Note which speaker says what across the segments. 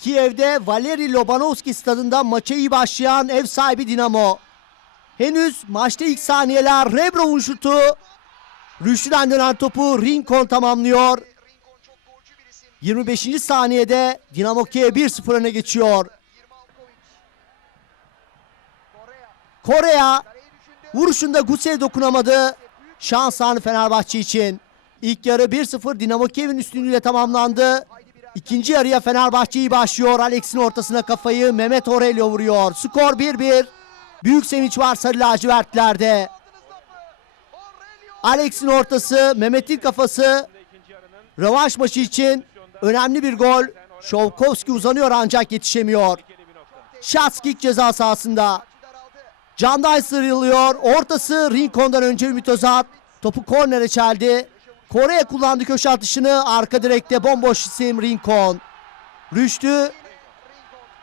Speaker 1: Kiev'de Valeri Lobanovski stadında maça iyi başlayan ev sahibi Dinamo. Henüz maçta ilk saniyeler Rebrov'un şutu. Rüştü'den dönen topu Rincon tamamlıyor. 25. saniyede Dinamo Kiev 1-0 öne geçiyor. Korea vuruşunda Gusev dokunamadı. Şans anı Fenerbahçe için. İlk yarı 1-0 Dinamo Kiev'in üstünlüğüyle tamamlandı. İkinci yarıya Fenerbahçe iyi başlıyor. Alex'in ortasına kafayı Mehmet Aurelio vuruyor. Skor 1-1. Büyük sevinç var Sarı lacivertlerde. Alex'in ortası, Mehmet'in kafası. Rövanş maçı için önemli bir gol. Şovkovski uzanıyor ancak yetişemiyor. Şatskik ceza sahasında. Canday sıyrılıyor. Ortası Rincon'dan önce Ümit Özat. Topu kornere çeldi. Kore'ye kullandı köşe atışını. Arka direkte bomboş isim Rincon. Rüştü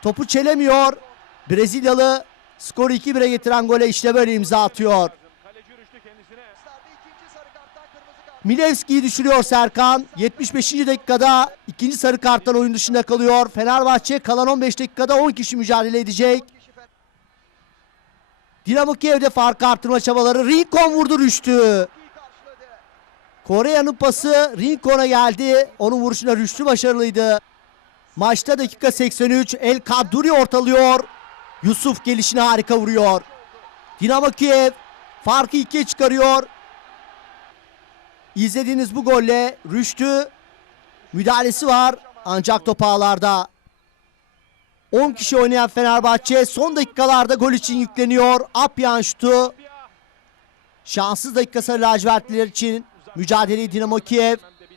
Speaker 1: topu çelemiyor. Brezilyalı skoru 2-1'e getiren gole işte böyle imza atıyor. Milevski'yi düşürüyor Serkan. 75. dakikada ikinci sarı karttan oyun dışında kalıyor. Fenerbahçe kalan 15 dakikada 10 kişi mücadele edecek. Dinamo Kiev'de farkı artırma çabaları. Rincon vurdu Rüştü. Kore'nin pası Rincon'a geldi. Onun vuruşuna Rüştü başarılıydı. Maçta dakika 83. El Kaduri ortalıyor. Yusuf gelişine harika vuruyor. Dinamo Kiev farkı ikiye çıkarıyor. İzlediğiniz bu golle Rüştü müdahalesi var ancak top ağlarda. 10 kişi oynayan Fenerbahçe son dakikalarda gol için yükleniyor. Apyan şutu. Şanssız dakika sarı lacivertliler için mücadeleyi Dinamo Kiev
Speaker 2: Hemen de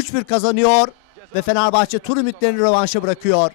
Speaker 2: bitti.
Speaker 1: 3-1 kazanıyor ve Fenerbahçe tur ümitlerini rövanşa bırakıyor.